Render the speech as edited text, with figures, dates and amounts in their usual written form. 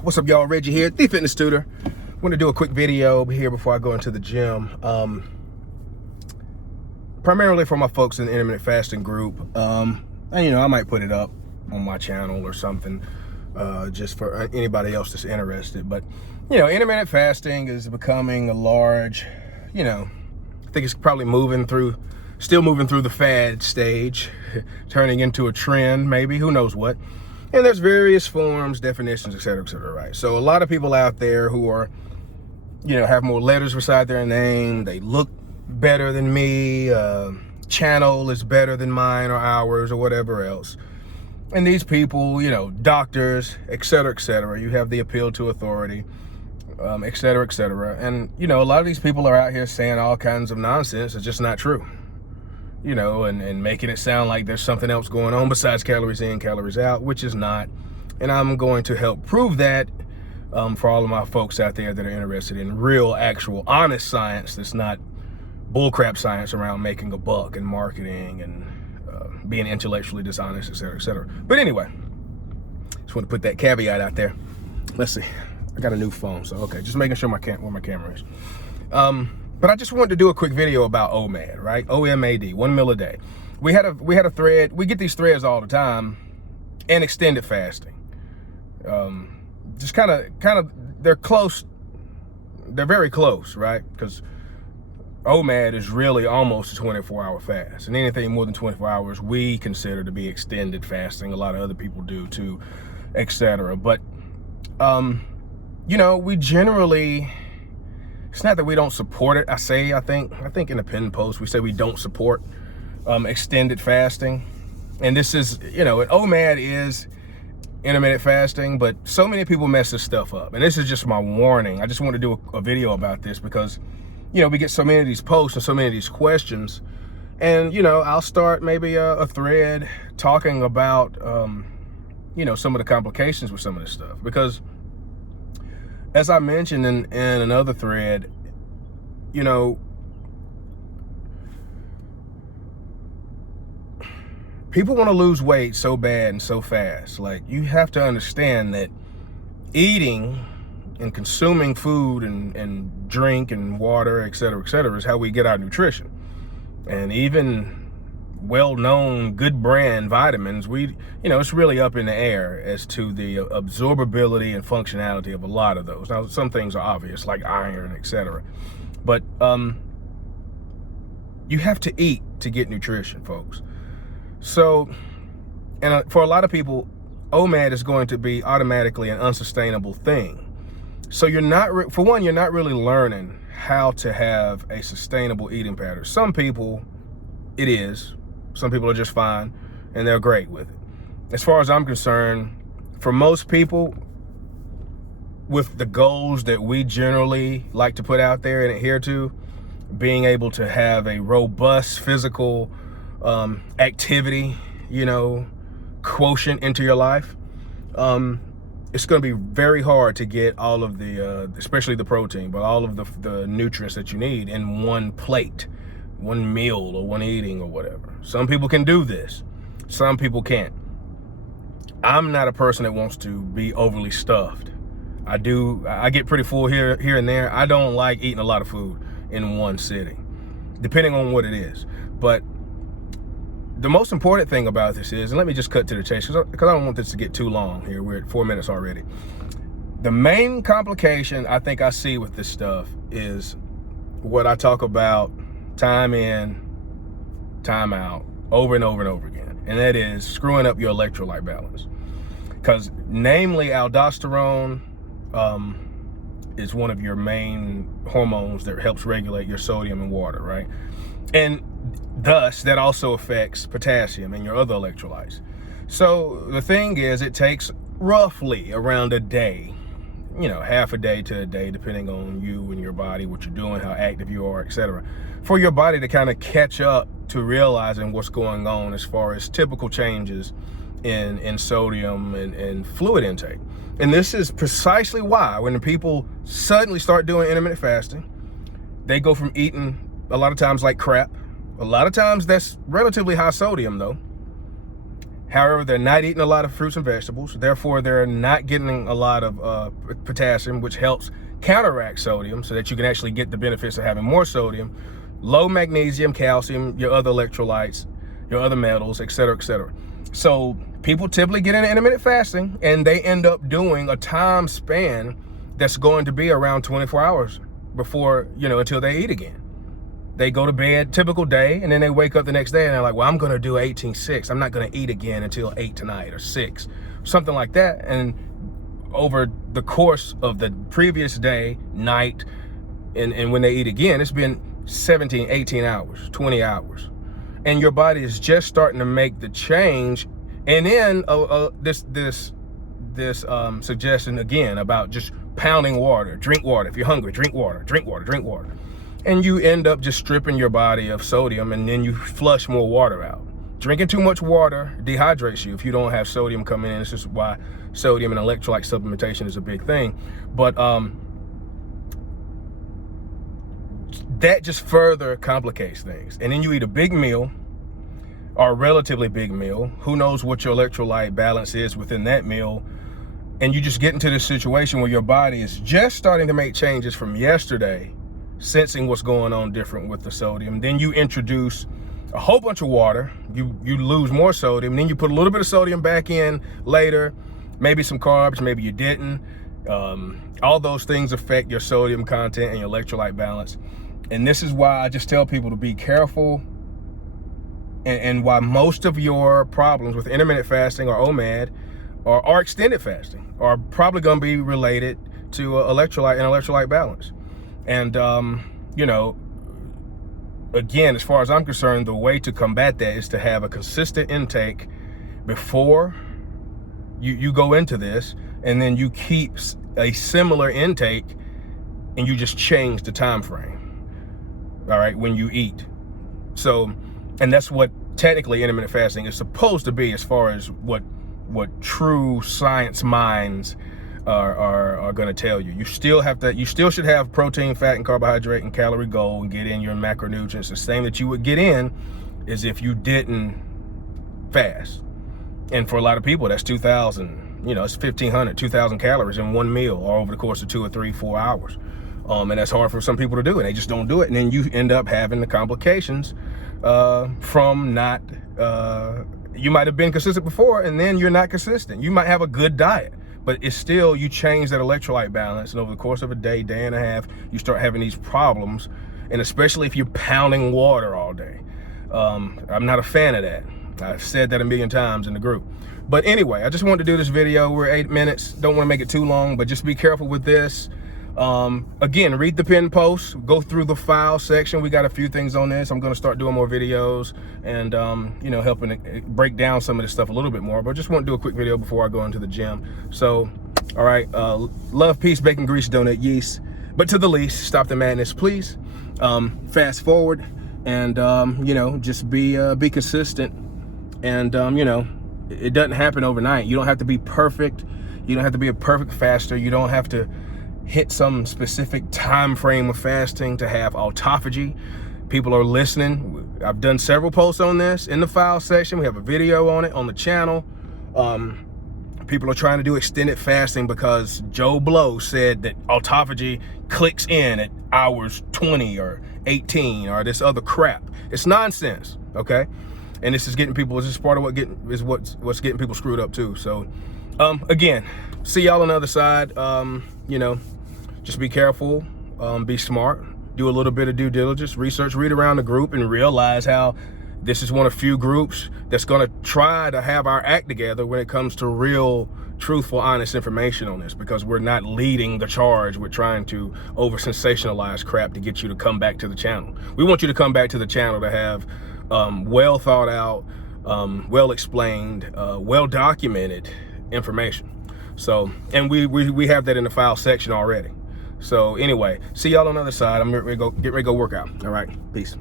What's up, y'all? Reggie here, the fitness tutor. I want to do a quick video here before I go into the gym. Primarily for my folks in the intermittent fasting group. And I might put it up on my channel or something, just for anybody else that's interested. But intermittent fasting is becoming a large, I think it's probably still moving through the fad stage, turning into a trend, maybe, who knows what. And there's various forms, definitions, et cetera, right? So a lot of people out there who are, have more letters beside their name, they look better than me, channel is better than mine or ours or whatever else. And these people, doctors, et cetera, you have the appeal to authority, et cetera. And, a lot of these people are out here saying all kinds of nonsense. It's just not true. And making it sound like there's something else going on besides calories in, calories out, which is not. And I'm going to help prove that for all of my folks out there that are interested in real, actual, honest science that's not bullcrap science around making a buck and marketing and being intellectually dishonest, et cetera. But anyway, just want to put that caveat out there. Let's see. I got a new phone, so okay, just making sure where my camera is. But I just wanted to do a quick video about OMAD, right? OMAD, 1 meal a day. We had a thread. We get these threads all the time, and extended fasting. Just kind of, they're close. They're very close, right? Because OMAD is really almost a 24-hour fast, and anything more than 24 hours we consider to be extended fasting. A lot of other people do too, etc. But we generally. It's not that we don't support it. I think in the pinned post, we say we don't support extended fasting. And this is, OMAD is intermittent fasting, but so many people mess this stuff up. And this is just my warning. I just want to do a video about this because, we get so many of these posts and so many of these questions. And, I'll start maybe a thread talking about, some of the complications with some of this stuff. Because as I mentioned in another thread, people want to lose weight so bad and so fast. Like, you have to understand that eating and consuming food and drink and water, et cetera, is how we get our nutrition. And even well-known good brand vitamins, it's really up in the air as to the absorbability and functionality of a lot of those. Now, some things are obvious, like iron, etc. But you have to eat to get nutrition, folks. So, and for a lot of people, OMAD is going to be automatically an unsustainable thing. So you're not really learning how to have a sustainable eating pattern. Some people, it is. Some people are just fine and they're great with it. As far as I'm concerned, for most people with the goals that we generally like to put out there and adhere to, being able to have a robust physical activity, quotient into your life, it's going to be very hard to get all of the, especially the protein, but all of the nutrients that you need in one plate, one meal or one eating or whatever. Some people can do this. Some people can't. I'm not a person that wants to be overly stuffed. I get pretty full here and there. I don't like eating a lot of food in one sitting, depending on what it is. But the most important thing about this is, and let me just cut to the chase because I don't want this to get too long here. We're at 4 minutes already. The main complication I think I see with this stuff is what I talk about time in, time out, over and over again. And that is screwing up your electrolyte balance. Because namely aldosterone is one of your main hormones that helps regulate your sodium and water, right? And thus, that also affects potassium and your other electrolytes. So the thing is, it takes roughly around a day, half a day to a day, depending on you and your body, what you're doing, how active you are, etc., for your body to kind of catch up to realizing what's going on as far as typical changes in sodium and fluid intake. And this is precisely why when the people suddenly start doing intermittent fasting, they go from eating a lot of times like crap. A lot of times that's relatively high sodium though, However, they're not eating a lot of fruits and vegetables. Therefore, they're not getting a lot of potassium, which helps counteract sodium so that you can actually get the benefits of having more sodium, low magnesium, calcium, your other electrolytes, your other metals, et cetera, et cetera. So people typically get into intermittent fasting and they end up doing a time span that's going to be around 24 hours before, until they eat again. They go to bed, typical day, and then they wake up the next day and they're like, well, I'm gonna do 18-6. I'm not gonna eat again until 8 tonight or 6, something like that. And over the course of the previous day, night, and when they eat again, it's been 17, 18 hours, 20 hours. And your body is just starting to make the change. And then this suggestion again about just pounding water, drink water. If you're hungry, drink water, drink water, drink water. And you end up just stripping your body of sodium, and then you flush more water out. Drinking too much water dehydrates you if you don't have sodium coming in. This is why sodium and electrolyte supplementation is a big thing. But that just further complicates things. And then you eat a big meal, or a relatively big meal. Who knows what your electrolyte balance is within that meal. And you just get into this situation where your body is just starting to make changes from yesterday, sensing what's going on different with the sodium. Then you introduce a whole bunch of water, you lose more sodium, then you put a little bit of sodium back in later, maybe some carbs, maybe you didn't. All those things affect your sodium content and your electrolyte balance. And this is why I just tell people to be careful, and why most of your problems with intermittent fasting or OMAD or extended fasting are probably going to be related to electrolyte and electrolyte balance. And, again, as far as I'm concerned, the way to combat that is to have a consistent intake before you go into this, and then you keep a similar intake and you just change the time frame, all right, when you eat. So, and that's what technically intermittent fasting is supposed to be, as far as what true science minds are going to tell you. You still should have protein, fat, and carbohydrate and calorie goal and get in your macronutrients. The same that you would get in is if you didn't fast. And for a lot of people, that's 2,000, it's 1,500, 2,000 calories in one meal, or over the course of 2 or 3, 4 hours. And that's hard for some people to do, and they just don't do it. And then you end up having the complications from not, you might have been consistent before, and then you're not consistent. You might have a good diet, but it's still, you change that electrolyte balance, and over the course of a day, day and a half, you start having these problems. And especially if you're pounding water all day. I'm not a fan of that. I've said that a million times in the group. But anyway, I just wanted to do this video. We're 8 minutes. Don't want to make it too long, but just be careful with this. Again, read the pinned post, go through the file section. We got a few things on this. I'm going to start doing more videos and, helping break down some of this stuff a little bit more. But I just want to do a quick video before I go into the gym. So, all right, love, peace, bacon, grease, donut, yeast. But to the least, stop the madness, please. Fast forward and, just be consistent. And, it doesn't happen overnight. You don't have to be perfect. You don't have to be a perfect faster. You don't have to hit some specific time frame of fasting to have autophagy. People are listening. I've done several posts on this in the file section. We have a video on it on the channel. People are trying to do extended fasting because Joe Blow said that autophagy clicks in at hours 20 or 18 or this other crap. It's nonsense, okay? And this is getting people, this is part of what's getting people screwed up too. So again, see y'all on the other side. Just be careful, be smart, do a little bit of due diligence, research, read around the group, and realize how this is one of few groups that's gonna try to have our act together when it comes to real, truthful, honest information on this, because we're not leading the charge with trying to over sensationalize crap to get you to come back to the channel. We want you to come back to the channel to have well thought out, well explained, well documented information. So, and we have that in the file section already. So anyway, see y'all on the other side. I'm get ready to go work out. All right, peace.